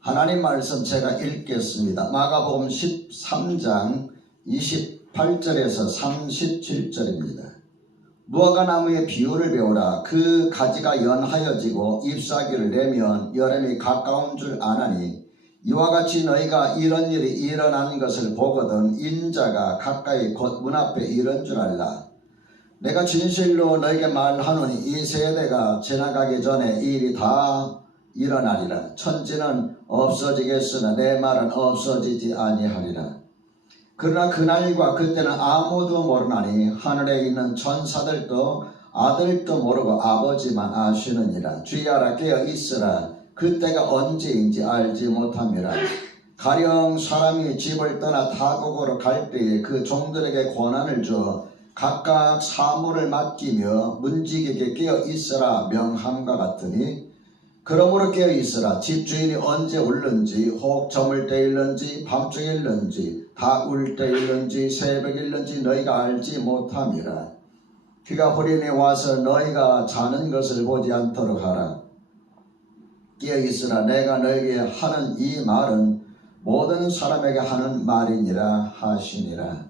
하나님 말씀 제가 읽겠습니다. 마가복음 13장 28절에서 37절입니다. 무화과나무의 비유를 배우라. 그 가지가 연하여지고 잎사귀를 내면 여름이 가까운 줄 아나니 이와 같이 너희가 이런 일이 일어나는 것을 보거든 인자가 가까이 곧 문 앞에 이른 줄 알라. 내가 진실로 너에게 말하노니 이 세대가 지나가기 전에 이 일이 다 일어나리라. 천지는 없어지겠으나 내 말은 없어지지 아니하리라. 그러나 그날과 그때는 아무도 모르나니 하늘에 있는 천사들도 아들도 모르고 아버지만 아시느니라. 주의하라, 깨어 있으라. 그때가 언제인지 알지 못함이라. 가령 사람이 집을 떠나 타국으로 갈 때에 그 종들에게 권한을 주어 각각 사물을 맡기며 문지기에게 깨어 있으라 명함과 같으니 그러므로 깨어 있으라. 집주인이 언제 울는지 혹 저물 때일는지 밤중일는지 다 울 때일는지 새벽일는지 너희가 알지 못함이라. 그가 호련히 와서 너희가 자는 것을 보지 않도록 하라. 깨어 있으라. 내가 너에게 하는 이 말은 모든 사람에게 하는 말이니라 하시니라.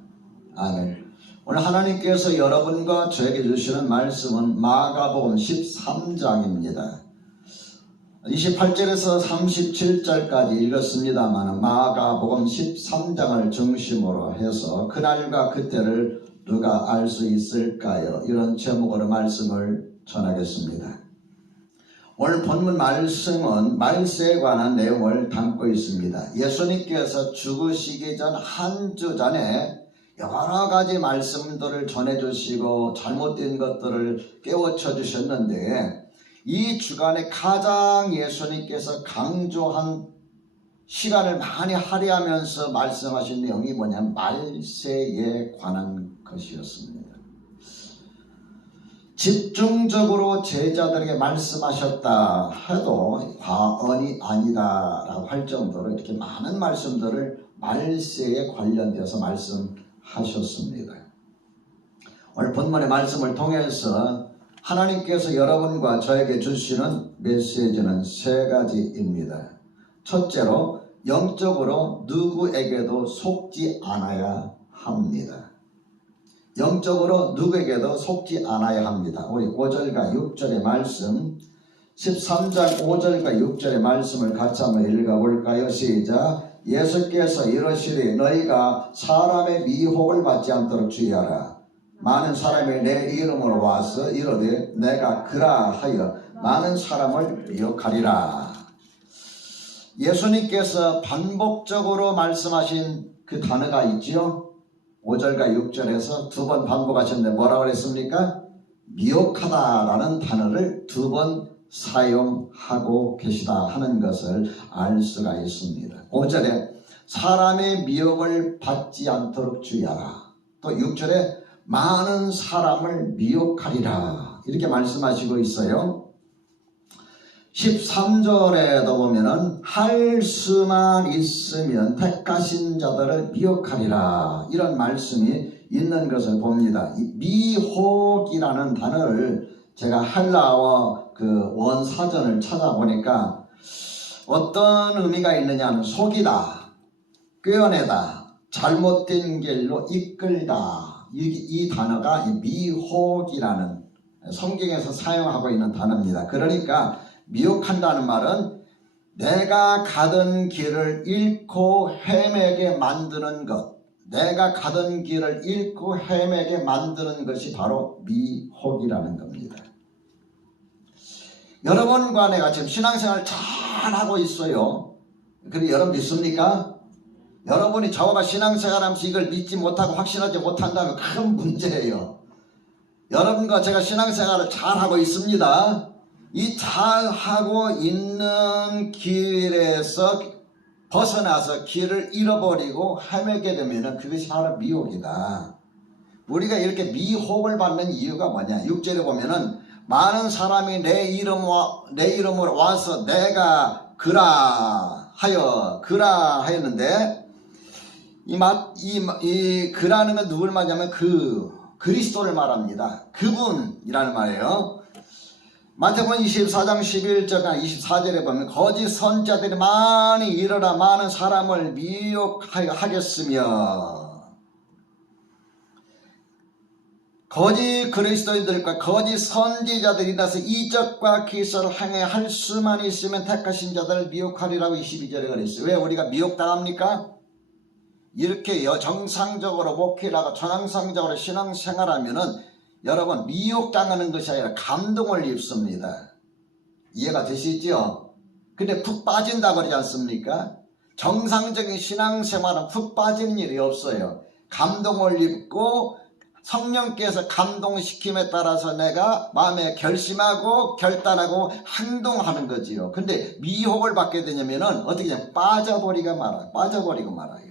아멘. 오늘 하나님께서 여러분과 저에게 주시는 말씀은 마가복음 13장입니다. 28절에서 37절까지 읽었습니다만 마가복음 13장을 중심으로 해서 그날과 그때를 누가 알 수 있을까요? 이런 제목으로 말씀을 전하겠습니다. 오늘 본문 말씀은 말세에 관한 내용을 담고 있습니다. 예수님께서 죽으시기 전 한 주 전에 여러 가지 말씀들을 전해주시고 잘못된 것들을 깨우쳐 주셨는데 이 주간에 가장 예수님께서 강조한 시간을 많이 할애하면서 말씀하신 내용이 뭐냐면 말세에 관한 것이었습니다. 집중적으로 제자들에게 말씀하셨다 해도 과언이 아니다라고 할 정도로 이렇게 많은 말씀들을 말세에 관련돼서 말씀하셨습니다. 오늘 본문의 말씀을 통해서 하나님께서 여러분과 저에게 주시는 메시지는 세 가지입니다. 첫째로 영적으로 누구에게도 속지 않아야 합니다. 영적으로 누구에게도 속지 않아야 합니다. 우리 5절과 6절의 말씀 13장 5절과 6절의 말씀을 같이 한번 읽어볼까요? 시작. 예수께서 이러시되 너희가 사람의 미혹을 받지 않도록 주의하라. 많은 사람이 내 이름으로 와서 이르되 내가 그라 하여 많은 사람을 미혹하리라. 예수님께서 반복적으로 말씀하신 그 단어가 있지요. 5절과 6절에서 두 번 반복하셨는데 뭐라고 그랬습니까? 미혹하다라는 단어를 두 번 사용하고 계시다 하는 것을 알 수가 있습니다. 5절에 사람의 미혹을 받지 않도록 주의하라. 또 6절에 많은 사람을 미혹하리라 이렇게 말씀하시고 있어요. 13절에도 보면은 할 수만 있으면 택하신 자들을 미혹하리라 이런 말씀이 있는 것을 봅니다. 이 미혹이라는 단어를 제가 헬라어 그 원사전을 찾아보니까 어떤 의미가 있느냐는 속이다, 꿰어내다, 잘못된 길로 이끌다 이 단어가 미혹이라는 성경에서 사용하고 있는 단어입니다. 그러니까 미혹한다는 말은 내가 가던 길을 잃고 헤매게 만드는 것, 내가 가던 길을 잃고 헤매게 만드는 것이 바로 미혹이라는 겁니다. 여러분과 내가 지금 신앙생활 잘하고 있어요. 그런데 여러분 믿습니까? 여러분이 저와 신앙생활하면서 이걸 믿지 못하고 확신하지 못한다면 큰 문제예요. 여러분과 제가 신앙생활을 잘하고 있습니다. 이 잘하고 있는 길에서 벗어나서 길을 잃어버리고 헤매게 되면 그것이 바로 미혹이다. 우리가 이렇게 미혹을 받는 이유가 뭐냐? 6절에 보면은 많은 사람이 내 이름으로 와서 내가 그라 하였는데 이 그라는 건 누굴 말하냐면 그 그리스도를 말합니다. 그분이라는 말이에요. 마태복음 24장 11절과 24절에 보면 거짓 선자들이 많이 일어나 많은 사람을 미혹하겠으며 거짓 그리스도인들과 거짓 선지자들이 나서 이적과 기사를 행해 할 수만 있으면 택하신 자들을 미혹하리라고 22절에 그랬어요. 왜 우리가 미혹당합니까? 이렇게 정상적으로 목회를 하고 정상적으로 신앙생활하면은 여러분 미혹당하는 것이 아니라 감동을 입습니다. 이해가 되시죠? 근데 푹 빠진다 그러지 않습니까? 정상적인 신앙생활은 푹 빠지는 일이 없어요. 감동을 입고 성령께서 감동시킴에 따라서 내가 마음에 결심하고 결단하고 행동하는 거지요. 근데 미혹을 받게 되냐면은 어떻게 되냐? 빠져버리고 말아요.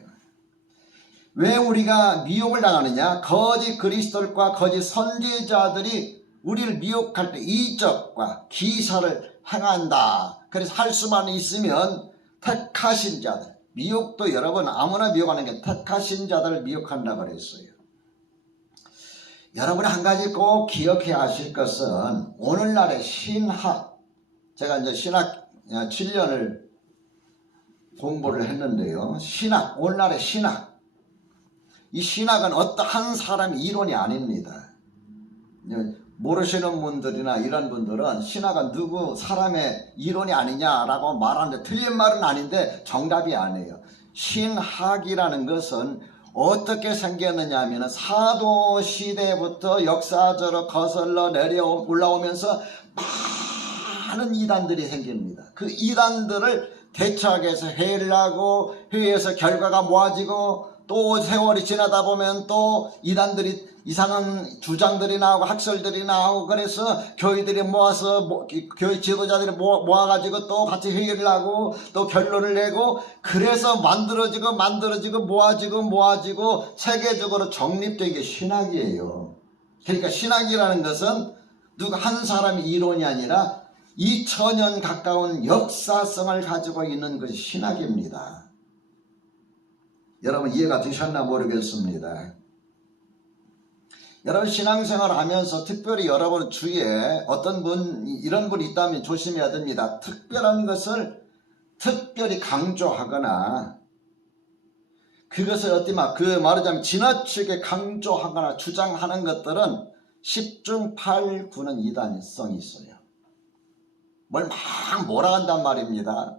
왜 우리가 미혹을 당하느냐? 거짓 그리스도들과 거짓 선지자들이 우리를 미혹할 때 이적과 기사를 행한다. 그래서 할 수만 있으면 택하신 자들, 미혹도 여러분 아무나 미혹하는 게 택하신 자들을 미혹한다고 그랬어요. 여러분이 한 가지 꼭 기억해야 하실 것은 오늘날의 신학, 제가 이제 신학 7년을 공부를 했는데요. 오늘날의 신학, 이 신학은 어떠한 사람의 이론이 아닙니다. 모르시는 분들이나 이런 분들은 신학은 누구 사람의 이론이 아니냐라고 말하는데 틀린 말은 아닌데 정답이 아니에요. 신학이라는 것은 어떻게 생겼느냐 하면 사도 시대부터 역사적으로 거슬러 올라오면서 많은 이단들이 생깁니다. 그 이단들을 대처하기 위해서 회의를 하고 회의에서 결과가 모아지고 또 세월이 지나다 보면 또 이단들이 이상한 주장들이 나오고 학설들이 나오고 그래서 교회들이 모아서 교회 지도자들이 모아가지고 또 같이 회의를 하고 또 결론을 내고 그래서 만들어지고 모아지고 세계적으로 정립된 게 신학이에요. 그러니까 신학이라는 것은 누가 한 사람의 이론이 아니라 2000년 가까운 역사성을 가지고 있는 것이 신학입니다. 여러분 이해가 되셨나 모르겠습니다. 여러분 신앙생활 하면서 특별히 여러분 주위에 어떤 분 이런 분이 있다면 조심해야 됩니다. 특별한 것을 특별히 강조하거나 그것을 말하자면 지나치게 강조하거나 주장하는 것들은 10중 8구는 이단성이 있어요. 뭘 막 몰아간단 말입니다.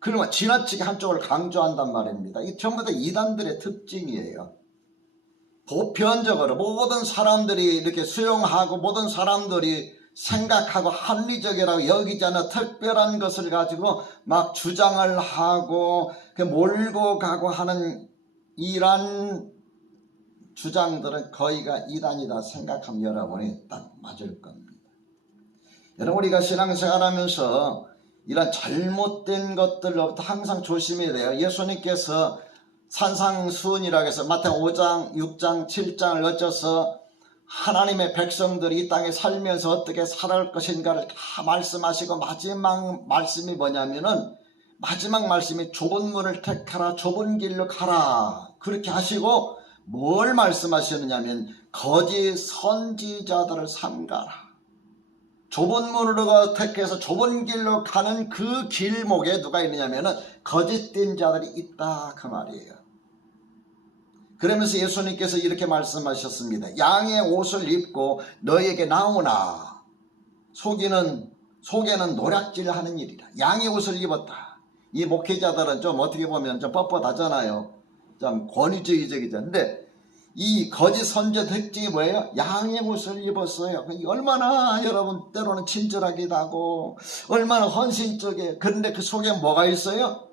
그러면 지나치게 한쪽을 강조한단 말입니다. 이게 전부 다 이단들의 특징이에요. 보편적으로 모든 사람들이 이렇게 수용하고 모든 사람들이 생각하고 합리적이라고 여기지 않아 특별한 것을 가지고 막 주장을 하고 몰고 가고 하는 이런 주장들은 거의가 이단이다 생각하면 여러분이 딱 맞을 겁니다. 여러분 우리가 신앙생활하면서 이런 잘못된 것들로부터 항상 조심해야 돼요. 예수님께서 산상수훈이라고 해서 마태복음 5장, 6장, 7장을 거쳐서 하나님의 백성들이 이 땅에 살면서 어떻게 살아갈 것인가를 다 말씀하시고 마지막 말씀이 뭐냐면은 마지막 말씀이 좁은 문을 택하라, 좁은 길로 가라 그렇게 하시고 뭘 말씀하시느냐면 거짓 선지자들을 삼가라. 좁은 문으로 택해서 좁은 길로 가는 그 길목에 누가 있느냐면은 거짓된 자들이 있다 그 말이에요. 그러면서 예수님께서 이렇게 말씀하셨습니다. 양의 옷을 입고 너에게 나오나 속에는 노략질하는 일이라. 양의 옷을 입었다. 이 목회자들은 좀 어떻게 보면 좀 뻣뻣하잖아요. 좀 권위주의적이죠. 근데 이 거짓 선제 특징이 뭐예요? 양의 옷을 입었어요. 얼마나 여러분 때로는 친절하기도 하고 얼마나 헌신적이에요. 그런데 그 속에 뭐가 있어요?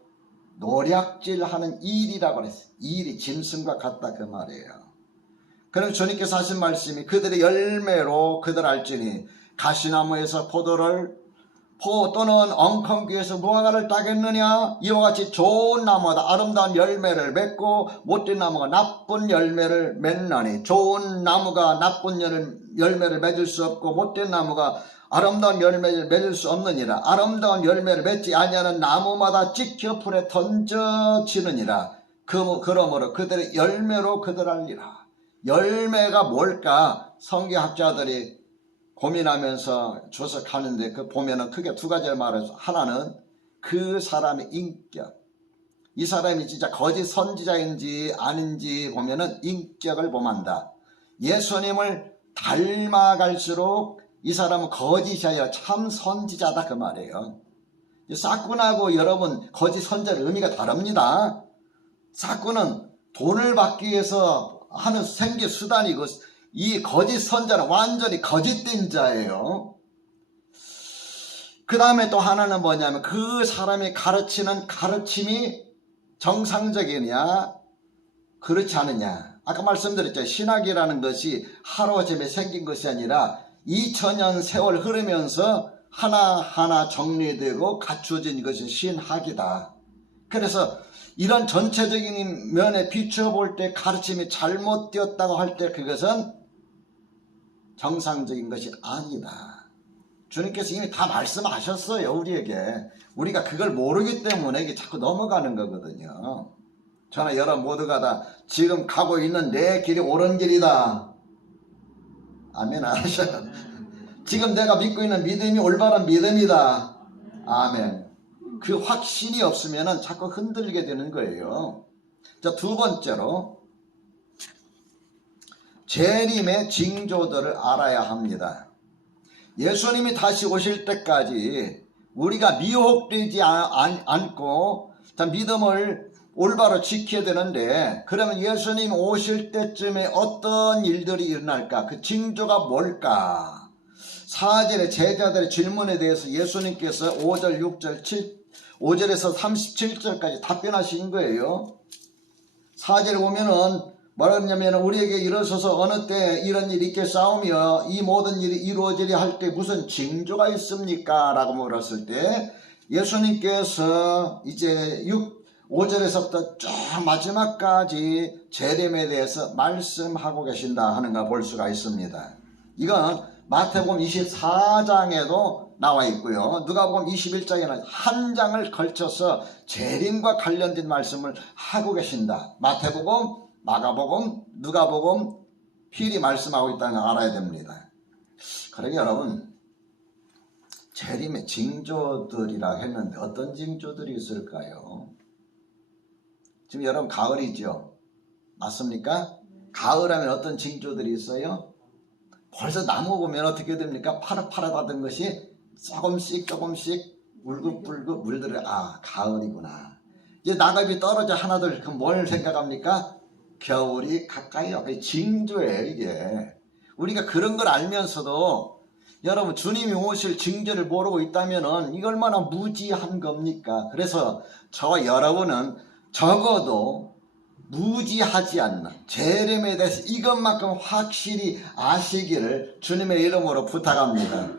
노략질하는 일이라고 그랬어요. 일이 짐승과 같다 그 말이에요. 그럼 주님께서 하신 말씀이 그들의 열매로 그들 알지니 가시나무에서 포 또는 엉겅퀴에서 무화과를 따겠느냐? 이와 같이 좋은 나무가 아름다운 열매를 맺고 못된 나무가 나쁜 열매를 맺나니 좋은 나무가 나쁜 열매를 맺을 수 없고 못된 나무가 아름다운 열매를 맺을 수 없느니라. 아름다운 열매를 맺지 아니하는 나무마다 찍혀 불에 던져지느니라. 그러므로 그들의 열매로 그들 알리라. 열매가 뭘까? 성경학자들이 고민하면서 주석하는데 그 보면은 크게 두 가지를 말해서, 하나는 그 사람의 인격, 이 사람이 진짜 거짓 선지자인지 아닌지 보면은 인격을 범한다. 예수님을 닮아갈수록 이 사람은 거짓이 아니라 참 선지자다 그 말이에요. 싹군하고 여러분 거짓 선지자의 의미가 다릅니다. 싹군은 돈을 받기 위해서 하는 생계 수단이고, 이 거짓 선자는 완전히 거짓된 자예요. 그 다음에 또 하나는 뭐냐면 그 사람이 가르치는 가르침이 정상적이냐 그렇지 않느냐. 아까 말씀드렸죠. 신학이라는 것이 하루아침에 생긴 것이 아니라 2000년 세월 흐르면서 하나하나 정리되고 갖추어진 것이 신학이다. 그래서 이런 전체적인 면에 비춰볼 때 가르침이 잘못되었다고 할 때 그것은 정상적인 것이 아니다. 주님께서 이미 다 말씀하셨어요, 우리에게. 우리가 그걸 모르기 때문에 이게 자꾸 넘어가는 거거든요. 저나 여러분 모두가 다 지금 가고 있는 내 길이 옳은 길이다. 아멘 안 하셔요? 지금 내가 믿고 있는 믿음이 올바른 믿음이다. 아멘. 그 확신이 없으면 자꾸 흔들게 되는 거예요. 자, 두 번째로 재림의 징조들을 알아야 합니다. 예수님이 다시 오실 때까지 우리가 미혹되지 않고 믿음을 올바로 지켜야 되는데, 그러면 예수님 오실 때쯤에 어떤 일들이 일어날까? 그 징조가 뭘까? 4절의 제자들의 질문에 대해서 예수님께서 5절, 6절, 5절에서 37절까지 답변하신 거예요. 4절에 보면은 뭐라 그러냐면, 우리에게 일어서서 어느 때 이런 일이 있겠사오며 이 모든 일이 이루어지려 할 때 무슨 징조가 있습니까? 라고 물었을 때 예수님께서 이제 5절에서부터 쭉 마지막까지 재림에 대해서 말씀하고 계신다 하는 걸 볼 수가 있습니다. 이건 마태복음 24장에도 나와 있고요. 누가복음 21장에는 한 장을 걸쳐서 재림과 관련된 말씀을 하고 계신다. 마태복음, 마가복음, 누가복음 필히 말씀하고 있다는 걸 알아야 됩니다. 그러게 여러분, 재림의 징조들이라 했는데 어떤 징조들이 있을까요? 지금 여러분 가을이죠? 맞습니까? 가을하면 어떤 징조들이 있어요? 벌써 나무 보면 어떻게 됩니까? 파릇파릇하던 것이 조금씩 울긋불긋 물들어. 아, 가을이구나. 이제 낙엽이 떨어져 하나둘, 그럼 뭘 생각합니까? 겨울이 가까이 와. 징조예요, 이게. 우리가 그런 걸 알면서도 여러분 주님이 오실 징조를 모르고 있다면 이거 얼마나 무지한 겁니까? 그래서 저와 여러분은 적어도 무지하지 않는 재림에 대해서 이것만큼 확실히 아시기를 주님의 이름으로 부탁합니다.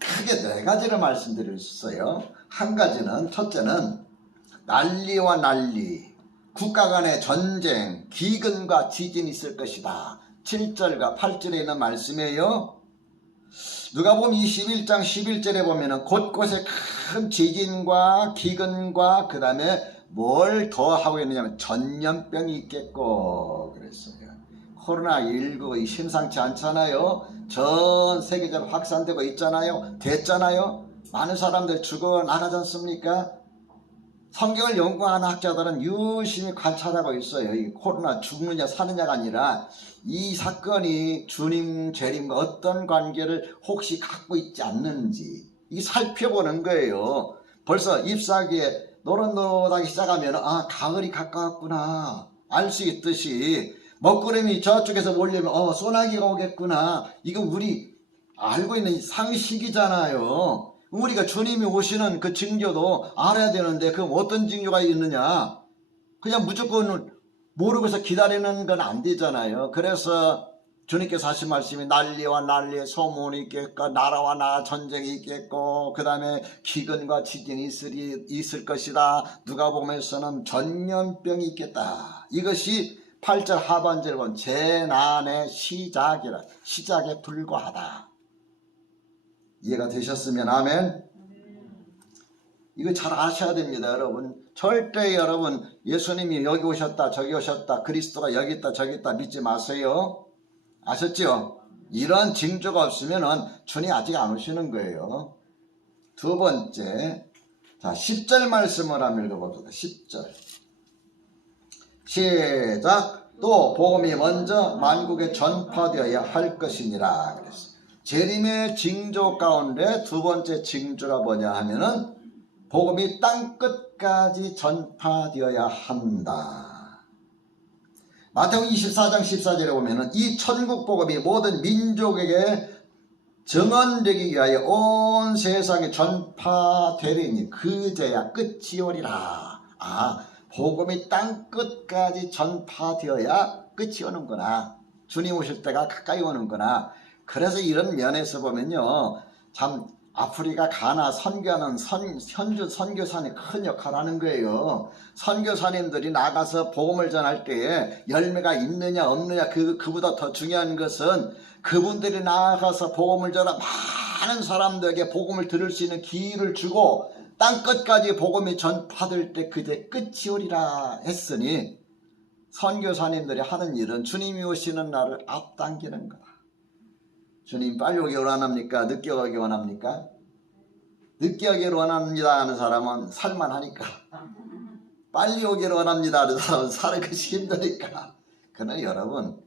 크게 네 가지를 말씀드렸어요. 한 가지는, 첫째는 난리와 난리, 국가 간의 전쟁, 기근과 지진이 있을 것이다. 7절과 8절에 있는 말씀이에요. 누가복음 21장 11절에 보면은 곳곳에 큰 지진과 기근과 그 다음에 뭘 더 하고 있느냐면 전염병이 있겠고 그랬어요. 코로나19 심상치 않잖아요. 전 세계적으로 확산되고 있잖아요. 됐잖아요. 많은 사람들 죽어나가지 않습니까? 성경을 연구하는 학자들은 유심히 관찰하고 있어요. 이 코로나 죽느냐 사느냐가 아니라 이 사건이 주님 재림과 어떤 관계를 혹시 갖고 있지 않는지 이 살펴보는 거예요. 벌써 잎사귀에 노릇노릇하기 시작하면 아, 가을이 가까웠구나 알 수 있듯이, 먹구름이 저쪽에서 몰려면 소나기가 오겠구나, 이거 우리 알고 있는 상식이잖아요. 우리가 주님이 오시는 그 징조도 알아야 되는데 그럼 어떤 징조가 있느냐, 그냥 무조건 모르고서 기다리는 건 안 되잖아요. 그래서 주님께서 하신 말씀이 난리와 난리의 소문이 있겠고 나라와 나라 전쟁이 있겠고 그 다음에 기근과 지진이 있을 것이다. 누가복음에서는 전염병이 있겠다. 이것이 8절 하반절에 본 재난의 시작이라, 시작에 불과하다. 이해가 되셨으면 아멘. 이거 잘 아셔야 됩니다, 여러분. 절대 여러분 예수님이 여기 오셨다 저기 오셨다 그리스도가 여기 있다 저기 있다 믿지 마세요. 아셨죠? 이런 징조가 없으면 주님 아직 안 오시는 거예요. 두 번째, 자 10절 말씀을 한번 읽어봅시다. 10절 시작. 또 복음이 먼저 만국에 전파되어야 할 것이니라 그랬어요. 재림의 징조 가운데 두 번째 징조가 뭐냐 하면은 복음이 땅끝까지 전파되어야 한다. 마태복음 24장 14절에 보면은 이 천국 복음이 모든 민족에게 증언되기 위하여 온 세상에 전파되리니 그제야 끝이 오리라. 복음이 땅끝까지 전파되어야 끝이 오는구나. 주님 오실 때가 가까이 오는구나. 그래서 이런 면에서 보면요, 참 아프리카 가나 선교하는 현주 선교사님 큰 역할을 하는 거예요. 선교사님들이 나가서 복음을 전할 때에 열매가 있느냐 없느냐 그보다 더 중요한 것은 그분들이 나가서 복음을 전하 많은 사람들에게 복음을 들을 수 있는 기회를 주고 땅끝까지 복음이 전파될 때 그제 끝이 오리라 했으니 선교사님들이 하는 일은 주님이 오시는 날을 앞당기는 거다. 주님 빨리 오기 원합니까? 늦게 오기 원합니까? 늦게 오기를 원합니다 하는 사람은 살만하니까, 빨리 오기를 원합니다 하는 사람은 사는 것이 힘드니까. 그러나 여러분,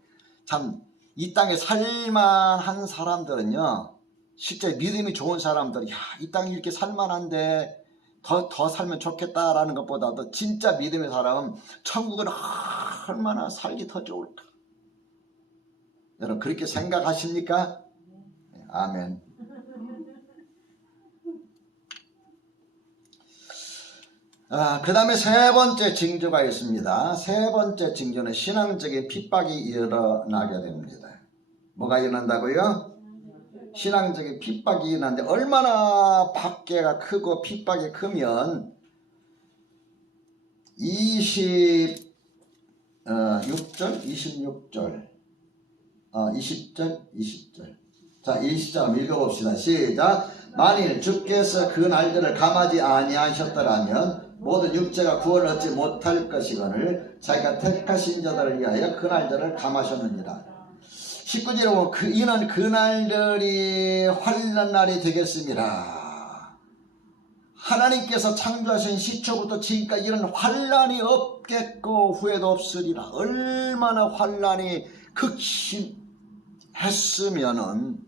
참 이 땅에 살만한 사람들은요, 실제 믿음이 좋은 사람들은 이 땅이 이렇게 살만한데 더 살면 좋겠다라는 것보다도 진짜 믿음의 사람은 천국은 얼마나 살기 더 좋을까. 여러분 그렇게 생각하십니까? 아멘. 그 다음에 세 번째 징조가 있습니다. 세 번째 징조는 신앙적인 핍박이 일어나게 됩니다. 뭐가 일어난다고요? 신앙적인 핍박이 일어나는데 얼마나 박해가 크고 핍박이 크면 26절 26절 20절 자 20절 읽어봅시다. 시작. 만일 주께서 그 날들을 감하지 아니하셨더라면 모든 육체가 구원을 얻지 못할 것이거늘 자기가 택하신 자들을 위하여 그 날들을 감하셨느니라. 19절에 보면 이는 그 날들이 환난 날이 되겠습니다. 하나님께서 창조하신 시초부터 지금까지 이런 환난이 없겠고 후회도 없으리라. 얼마나 환난이 극심했으면은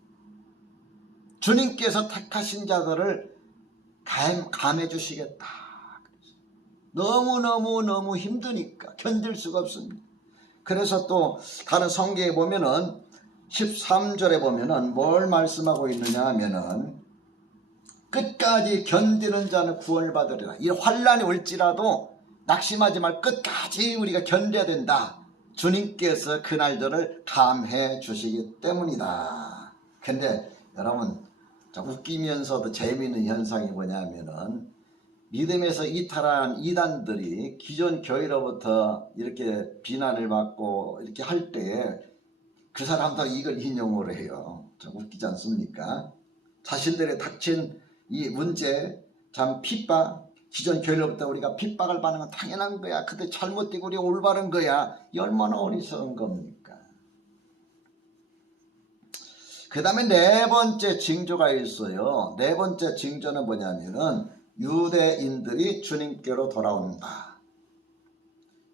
주님께서 택하신 자들을 감해 주시겠다. 너무 힘드니까 견딜 수가 없습니다. 그래서 또 다른 성경에 보면은 13절에 보면은 뭘 말씀하고 있느냐 하면은 끝까지 견디는 자는 구원을 받으리라. 이 환난이 올지라도 낙심하지 말, 끝까지 우리가 견뎌야 된다. 주님께서 그 날들을 감해 주시기 때문이다. 근데 여러분 웃기면서도 재미있는 현상이 뭐냐면은 믿음에서 이탈한 이단들이 기존 교회로부터 이렇게 비난을 받고 이렇게 할 때 그 사람도 이걸 인용을 해요. 좀 웃기지 않습니까? 자신들의 닥친 이 문제, 참 핍박, 기존 교회로부터 우리가 핍박을 받는 건 당연한 거야. 그때 잘못되고 우리가 올바른 거야. 이 얼마나 어리석은 겁니까? 그 다음에 네 번째 징조가 있어요. 네 번째 징조는 뭐냐면은 유대인들이 주님께로 돌아온다.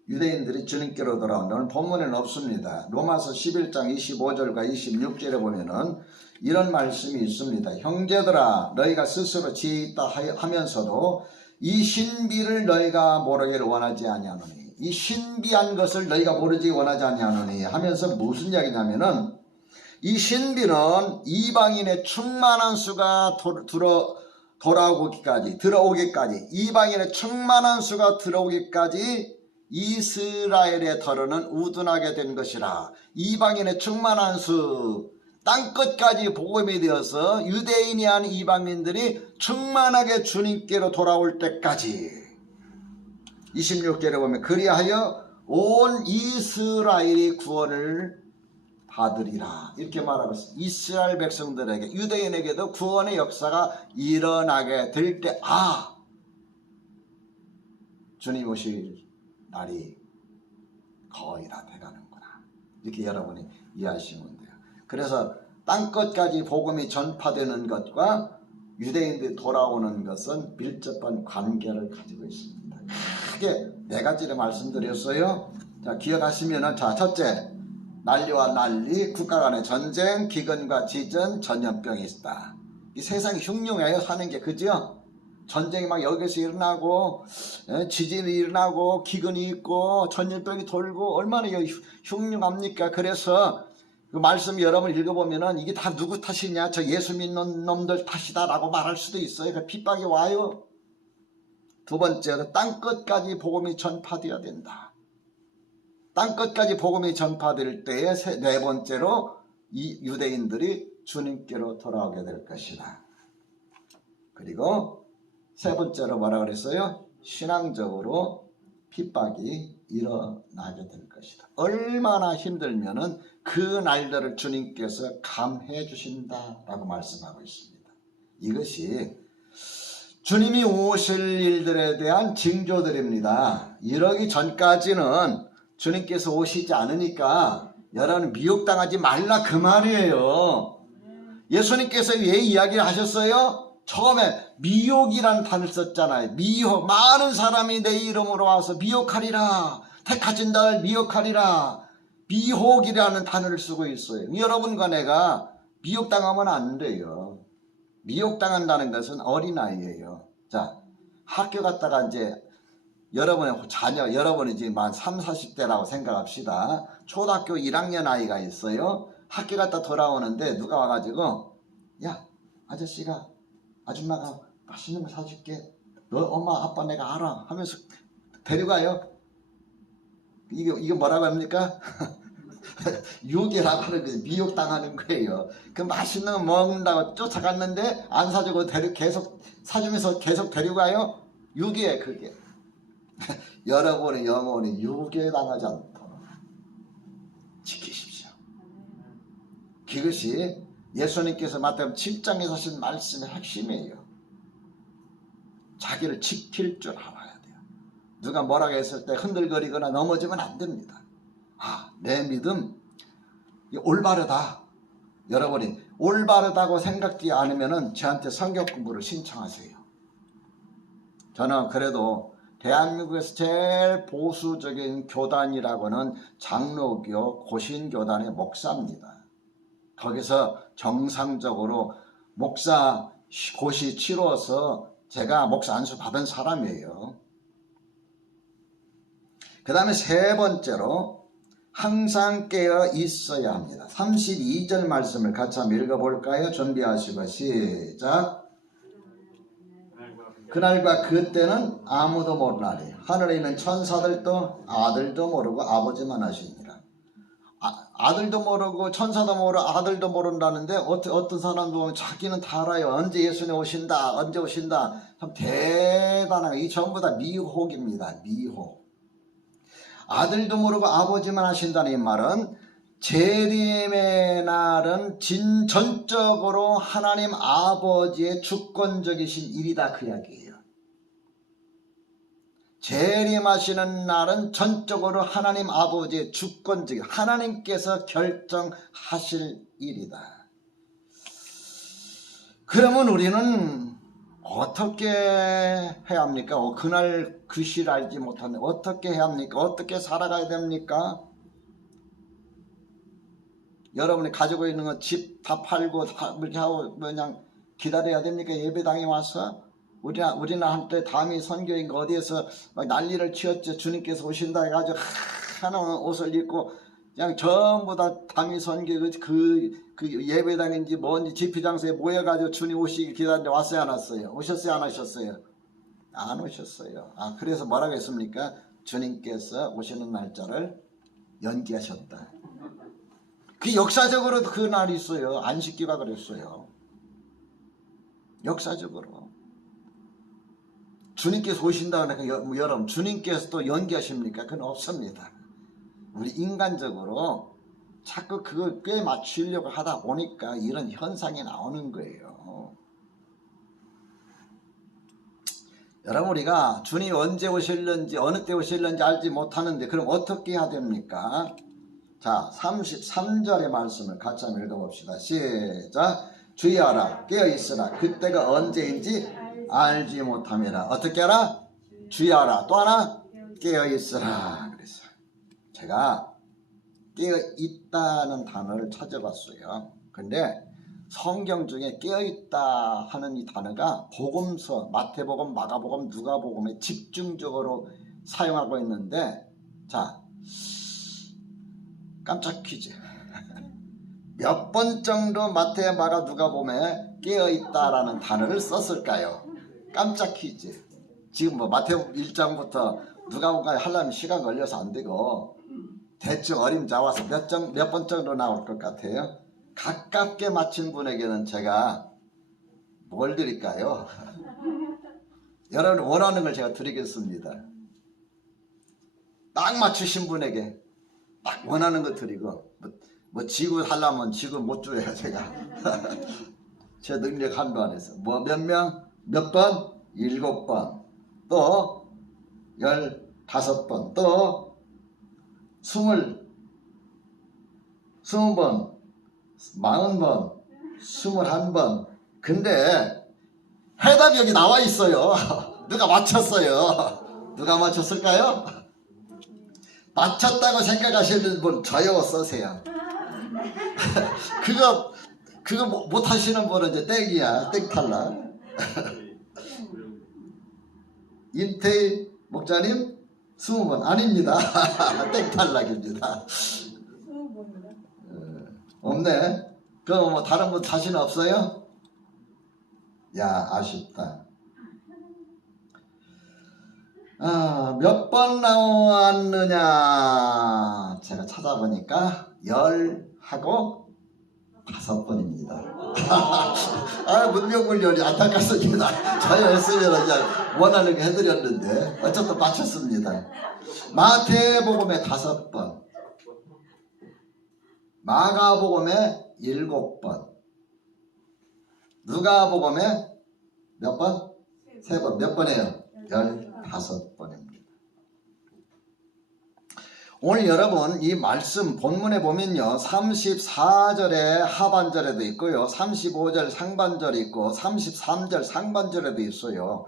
유대인들이 주님께로 돌아온다. 오늘 본문에는 없습니다. 로마서 11장 25절과 26절에 보면은 이런 말씀이 있습니다. 형제들아 너희가 스스로 지혜 있다 하면서도 이 신비를 너희가 모르기를 원하지 아니하노니, 이 신비한 것을 너희가 모르지 원하지 아니하노니 하면서 무슨 이야기냐면은 이 신비는 이방인의 충만한 수가 들어오기까지 이방인의 충만한 수가 들어오기까지 이스라엘의 털어는 우둔하게 된 것이라. 이방인의 충만한 수, 땅끝까지 복음이 되어서 유대인이 아닌 이방인들이 충만하게 주님께로 돌아올 때까지. 26절에 보면 그리하여 온 이스라엘이 구원을 받으리라 이렇게 말하고 있습니다. 이스라엘 백성들에게, 유대인에게도 구원의 역사가 일어나게 될 때 주님 오실 날이 거의 다 돼가는구나, 이렇게 여러분이 이해하시면 돼요. 그래서 땅끝까지 복음이 전파되는 것과 유대인들이 돌아오는 것은 밀접한 관계를 가지고 있습니다. 크게 네 가지를 말씀드렸어요. 자, 기억하시면은, 자, 첫째, 난리와 난리, 국가 간의 전쟁, 기근과 지전, 전염병이 있다. 이 세상이 흉흉해요, 사는 게. 그죠? 전쟁이 막 여기서 일어나고, 지진이 일어나고, 기근이 있고, 전염병이 돌고, 얼마나 흉흉합니까? 그래서 그 말씀 여러분 읽어보면은 이게 다 누구 탓이냐? 저 예수 믿는 놈들 탓이다라고 말할 수도 있어요. 그 핍박이 와요. 두 번째로 땅끝까지 복음이 전파되어야 된다. 땅끝까지 복음이 전파될 때에 네 번째로 이 유대인들이 주님께로 돌아오게 될 것이다. 그리고 세 번째로 뭐라 그랬어요? 신앙적으로 핍박이 일어나게 될 것이다. 얼마나 힘들면은 그 날들을 주님께서 감해 주신다라고 말씀하고 있습니다. 이것이 주님이 오실 일들에 대한 징조들입니다. 이러기 전까지는 주님께서 오시지 않으니까 여러분 미혹당하지 말라 그 말이에요. 예수님께서 왜 이야기하셨어요? 처음에 미혹이라는 단어를 썼잖아요. 미혹. 많은 사람이 내 이름으로 와서 미혹하리라. 택하신 자를 미혹하리라. 미혹이라는 단어를 쓰고 있어요. 여러분과 내가 미혹당하면 안 돼요. 미혹당한다는 것은 어린아이예요. 자, 학교 갔다가 이제 여러분의 자녀, 여러분이 지금 한 30, 40대라고 생각합시다. 초등학교 1학년 아이가 있어요. 학교 갔다 돌아오는데 누가 와가지고, 야, 아저씨가, 아줌마가 맛있는 거 사줄게. 너 엄마 아빠 내가 알아 하면서 데려가요. 이게 뭐라고 합니까? 유괴라고 하는 거예요. 미혹당하는 거예요. 그 맛있는 거 먹는다고 쫓아갔는데 안 사주고 계속 사주면서 계속 데려가요. 유괴 그게. 여러분의 영혼이 유괴당하지 않도록 지키십시오. 그것이 예수님께서 마태복음 7장에서 하신 말씀의 핵심이에요. 자기를 지킬 줄 알아야 돼요. 누가 뭐라고 했을 때 흔들거리거나 넘어지면 안 됩니다. 아, 내 믿음 올바르다. 여러분이 올바르다고 생각지 않으면 저한테 성경 공부를 신청하세요. 저는 그래도 대한민국에서 제일 보수적인 교단이라고는 장로교 고신교단의 목사입니다. 거기서 정상적으로 목사 고시 치러서 제가 목사 안수 받은 사람이에요. 그 다음에 세 번째로 항상 깨어 있어야 합니다. 32절 말씀을 같이 한번 읽어볼까요? 준비하시고 시작. 그날과 그때는 아무도 모르나니 하늘에 있는 천사들도 아들도 모르고 아버지만 아시니라. 아들도 모르고 천사도 모르고 아들도 모른다는데 어떤 사람도 보면 자기는 다 알아요. 언제 예수님 오신다. 언제 오신다. 참 대단한 이 전부 다 미혹입니다. 미혹. 아들도 모르고 아버지만 하신다는 이 말은 재림의 날은 전적으로 하나님 아버지의 주권적이신 일이다 그 이야기예요. 재림하시는 날은 전적으로 하나님 아버지의 주권적, 하나님께서 결정하실 일이다. 그러면 우리는 어떻게 해야 합니까? 그날 그 시를 알지 못하는데 어떻게 해야 합니까? 어떻게 살아가야 됩니까? 여러분이 가지고 있는 거 집 다 팔고 이렇게 하고 그냥 기다려야 됩니까? 예배당에 와서 우리는 한때 담임 선교인가 어디에서 막 난리를 치었죠. 주님께서 오신다 해가지고 하나는 옷을 입고 그냥 전부 다 담임 선교 그 예배당인지 뭔지 집회장소에 모여가지고 주님 오시기 기다리는데 왔어요 안 왔어요? 오셨어요 안 오셨어요? 안 오셨어요. 아 그래서 뭐라고 했습니까? 주님께서 오시는 날짜를 연기하셨다. 그 역사적으로 그 날이 있어요. 안식기가 그랬어요. 역사적으로. 주님께서 오신다 하니까 여러분 주님께서 또 연기하십니까? 그건 없습니다. 우리 인간적으로 자꾸 그걸 꽤 맞추려고 하다 보니까 이런 현상이 나오는 거예요. 여러분 우리가 주님이 언제 오실는지 어느 때 오실는지 알지 못하는데 그럼 어떻게 해야 됩니까? 자, 33절의 말씀을 같이 한번 읽어봅시다. 시작. 주의하라, 깨어있으라. 그때가 언제인지 알지 못함이라. 어떻게 하라? 주의하라. 또 하나? 깨어있으라. 그래서 제가 깨어있다는 단어를 찾아봤어요. 근데 성경 중에 깨어있다 하는 이 단어가 복음서, 마태복음, 마가복음, 누가복음에 집중적으로 사용하고 있는데, 자, 깜짝 퀴즈. 몇 번 정도 마태, 마가, 누가복음에 깨어있다라는 단어를 썼을까요? 깜짝 퀴즈. 지금 뭐 마태복음 1장부터 누가복음까지 하려면 시간 걸려서 안 되고 대충 어림 잡아서 몇 번 정도 나올 것 같아요. 가깝게 맞힌 분에게는 제가 뭘 드릴까요? 여러분 원하는 걸 제가 드리겠습니다. 딱 맞추신 분에게 딱 원하는 거 드리고, 뭐 지구 하려면 지구 못 줘야 제가. 제 능력 한도 안에서. 뭐 몇 명? 몇 번? 7번. 또 15번. 또 20번. 40번. 21번. 근데 해답이 여기 나와 있어요. 누가 맞췄어요? 누가 맞췄을까요? 맞췄다고 생각하시는 분 저요 써세요. 그거 못 하시는 분은 이제 땡이야. 땡 탈락. 임태희 목사님 20번 아닙니다. 땡 탈락입니다. 없네. 그럼 뭐 다른 분 자신 없어요? 야, 아쉽다. 몇 번 나왔느냐 제가 찾아보니까 10하고 5번입니다. 문명물열이 안타깝습니다. 저였으면 그냥 원하는 거 해드렸는데 어쨌든 맞췄습니다. 마태복음에 5번, 마가복음에 7번, 누가복음에 몇 번? 3번. 몇 번이에요? 15번입니다. 오늘 여러분 이 말씀 본문에 보면요, 34절의 하반절에도 있고요, 35절 상반절이 있고 33절 상반절에도 있어요.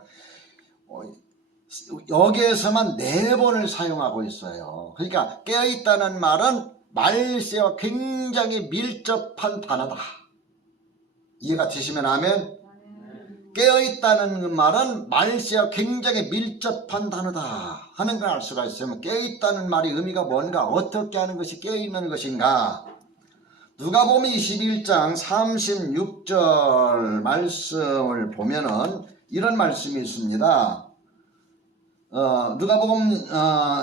여기에서만 4번을 사용하고 있어요. 그러니까 깨어있다는 말은 말세와 굉장히 밀접한 단어다. 이해가 되시면 아멘. 깨어있다는 말은 말세와 굉장히 밀접한 단어다 하는 걸 알 수가 있어요. 깨어있다는 말이 의미가 뭔가, 어떻게 하는 것이 깨어있는 것인가. 누가복음 21장 36절 말씀을 보면은 이런 말씀이 있습니다. 누가복음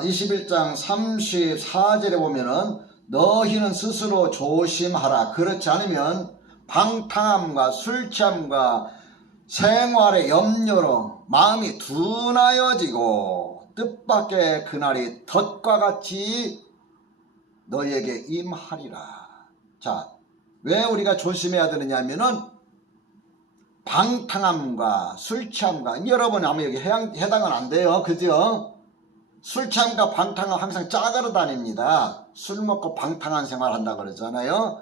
21장 34절에 보면은 너희는 스스로 조심하라. 그렇지 않으면 방탕함과 술 취함과 생활의 염려로 마음이 둔하여지고 뜻밖의 그날이 덫과 같이 너희에게 임하리라. 자, 왜 우리가 조심해야 되느냐 하면은 방탕함과 술 취함과, 여러분 아마 여기 해당은 안 돼요. 그죠? 술 취함과 방탕함 항상 짜그러 다닙니다. 술 먹고 방탕한 생활 한다 그러잖아요.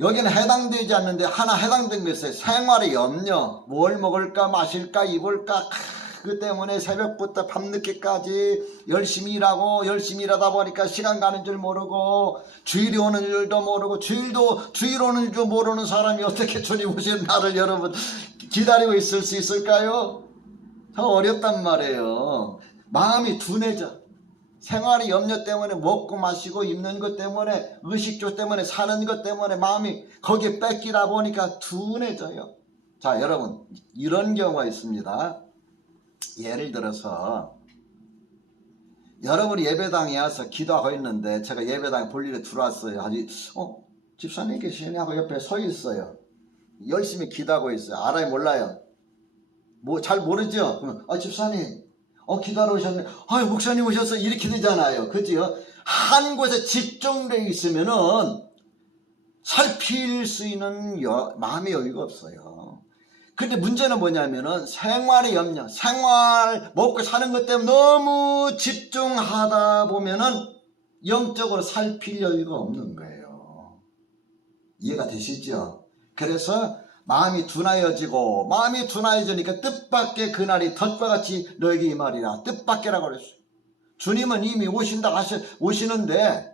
여기는 해당되지 않는데 하나 해당된 게 있어요. 생활의 염려, 뭘 먹을까 마실까 입을까, 그 때문에 새벽부터 밤늦게까지 열심히 일하고 열심히 일하다 보니까 시간 가는 줄 모르고 주일이 오는 줄도 모르고 주일 오는 줄 모르는 사람이 어떻게 주님 오시는 날을 여러분 기다리고 있을 수 있을까요? 더 어렵단 말이에요. 마음이 둔해져. 생활의 염려 때문에 먹고 마시고 입는 것 때문에 의식주 때문에 사는 것 때문에 마음이 거기에 뺏기다 보니까 둔해져요. 자, 여러분 이런 경우가 있습니다. 예를 들어서 여러분이 예배당에 와서 기도하고 있는데 제가 예배당에 볼 일에 들어왔어요. 아주 집사님 계시네 하고 옆에 서 있어요. 열심히 기도하고 있어요. 알아요 몰라요? 뭐 잘 모르죠? 그러면 집사님 기도하러 오셨네. 목사님 오셨어. 이렇게 되잖아요. 그죠? 한 곳에 집중되어 있으면은 살필 수 있는 마음의 여유가 없어요. 근데 문제는 뭐냐면은 생활의 염려, 생활 먹고 사는 것 때문에 너무 집중하다 보면은 영적으로 살필 여유가 없는 거예요. 이해가 되시죠? 그래서 마음이 둔하여지니까 뜻밖의 그날이 덫과 같이 너에게 임하리라. 뜻밖이라고 그랬어요. 주님은 이미 오시는데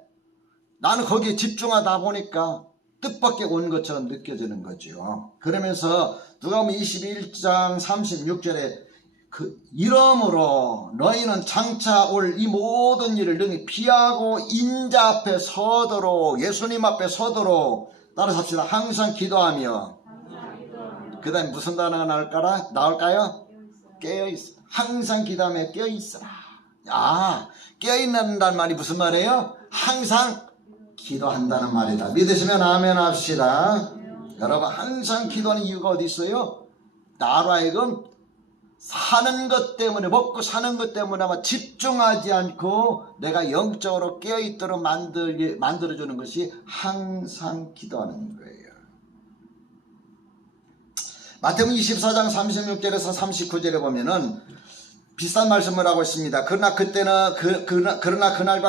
나는 거기에 집중하다 보니까 뜻밖의 온 것처럼 느껴지는 거죠. 그러면서 누가복음 21장 36절에 이러므로 너희는 장차 올 이 모든 일을 능히 피하고 인자 앞에 서도록, 예수님 앞에 서도록, 따라서 합시다. 항상 기도하며. 그 다음에 무슨 단어가 나올까요? 깨어있어. 항상 기도하며 깨어있으라. 깨어있는다는 말이 무슨 말이에요? 항상 기도한다는 말이다. 믿으시면 아멘 합시다. 여러분, 항상 기도하는 이유가 어디 있어요? 나로 하여금 사는 것 때문에, 먹고 사는 것 때문에 아마 집중하지 않고 내가 영적으로 깨어있도록 만들어주는 것이 항상 기도하는 거예요. 마태복음 24장 36절에서 39절에 보면은 비슷한 말씀을 하고 있습니다. 그러나 그날과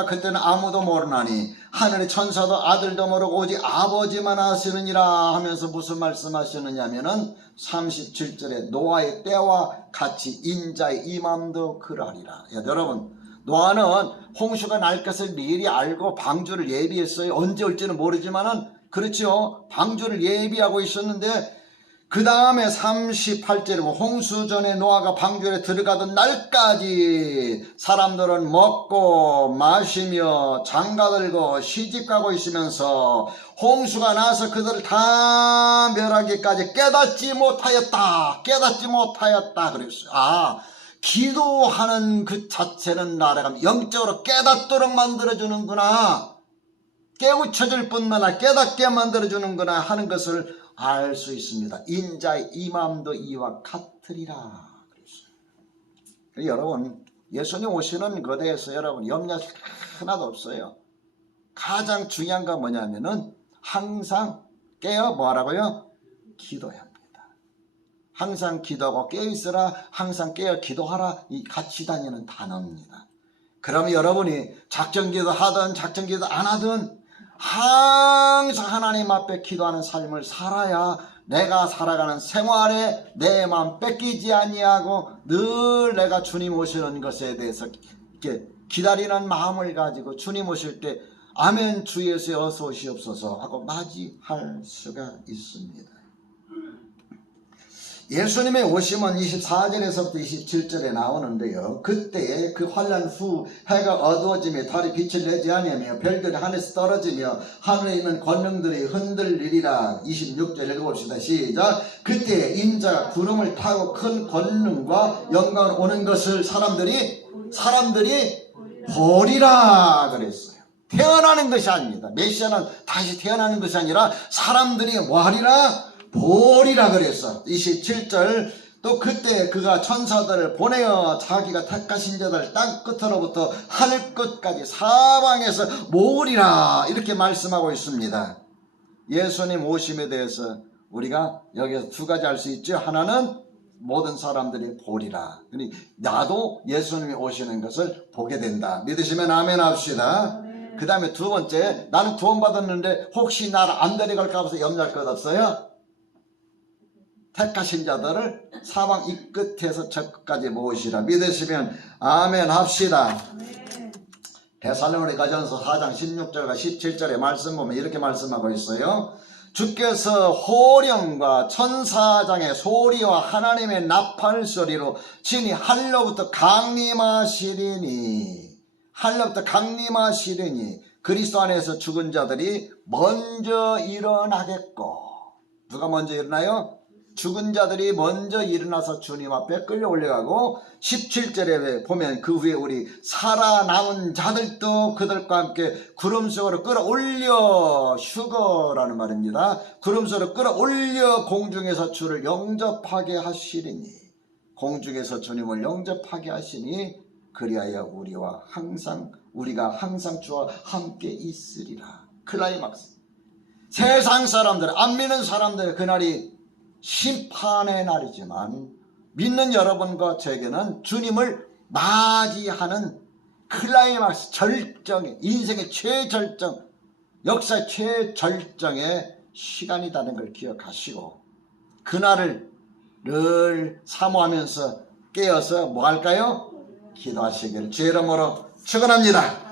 그때는 아무도 모르나니 하늘의 천사도 아들도 모르고 오직 아버지만 아시느니라 하면서 무슨 말씀하시느냐면은 37절에 노아의 때와 같이 인자의 임함도 그러하리라. 여러분, 노아는 홍수가 날 것을 미리 알고 방주를 예비했어요. 언제 올지는 모르지만은 그렇죠. 방주를 예비하고 있었는데 그 다음에 38절에 홍수 전에 노아가 방주에 들어가던 날까지 사람들은 먹고 마시며 장가들고 시집가고 있으면서 홍수가 나서 그들을 다 멸하기까지 깨닫지 못하였다 그랬어요. 기도하는 그 자체는 나라가 영적으로 깨닫도록 만들어주는구나, 깨우쳐줄 뿐만 아니라 깨닫게 만들어주는구나 하는 것을 알 수 있습니다. 인자의 임함도 이와 같으리라 그랬어요. 여러분, 예수님 오시는 것에 대해서 여러분 염려할 하나도 없어요. 가장 중요한 건 뭐냐면은 항상 깨어 뭐하라고요? 기도해야 합니다. 항상 기도하고 깨어있으라, 항상 깨어 기도하라, 이 같이 다니는 단어입니다. 그러면 여러분이 작전기도 하든 작전기도 안 하든 항상 하나님 앞에 기도하는 삶을 살아야 내가 살아가는 생활에 내 마음 뺏기지 아니하고 늘 내가 주님 오시는 것에 대해서 이렇게 기다리는 마음을 가지고 주님 오실 때 아멘 주 예수에 어서 오시옵소서 하고 맞이할 수가 있습니다. 예수님의 오심은 24절에서부터 27절에 나오는데요. 그때 그 환난 후 해가 어두워지며 달이 빛을 내지 아니하며 별들이 하늘에서 떨어지며 하늘에 있는 권능들이 흔들리리라. 26절 읽어봅시다. 시작. 그때 인자가 구름을 타고 큰 권능과 영광을 오는 것을 사람들이 보리라 그랬어요. 태어나는 것이 아닙니다. 메시아는 다시 태어나는 것이 아니라 사람들이 뭐하리라? 보리라 그랬어. 27절 또 그때 그가 천사들을 보내어 자기가 택하신 자들을 땅 끝으로부터 하늘 끝까지 사방에서 모으리라 이렇게 말씀하고 있습니다. 예수님 오심에 대해서 우리가 여기서 두 가지 알 수 있죠. 하나는 모든 사람들이 보리라. 그러니 나도 예수님이 오시는 것을 보게 된다. 믿으시면 아멘 합시다. 그 다음에 두 번째, 나는 구원받았는데 혹시 나를 안 데려갈까 봐서 염려할 것 없어요? 택하신 자들을 사방 이 끝에서 저 끝까지 모으시라. 믿으시면 아멘 합시다. 데살로니가전서 4장 16절과 17절의 말씀 보면 이렇게 말씀하고 있어요. 주께서 호령과 천사장의 소리와 하나님의 나팔 소리로 친히 하늘로부터 강림하시리니 그리스도 안에서 죽은 자들이 먼저 일어나겠고. 누가 먼저 일어나요? 죽은 자들이 먼저 일어나서 주님 앞에 끌려 올라가고 17절에 보면 그 후에 우리 살아남은 자들도 그들과 함께 구름 속으로 끌어올려 휴거라는 말입니다. 구름 속으로 끌어올려 공중에서 주를 영접하게 하시리니 공중에서 주님을 영접하게 하시니 그리하여 우리가 항상 주와 함께 있으리라. 클라이막스. 세상 사람들, 안 믿는 사람들의 그날이 심판의 날이지만 믿는 여러분과 저에게는 주님을 맞이하는 클라이막스 절정의 인생의 최절정, 역사의 최절정의 시간이라는 걸 기억하시고 그날을 늘 사모하면서 깨어서 뭐 할까요? 기도하시기를 주의 이름으로 축원합니다.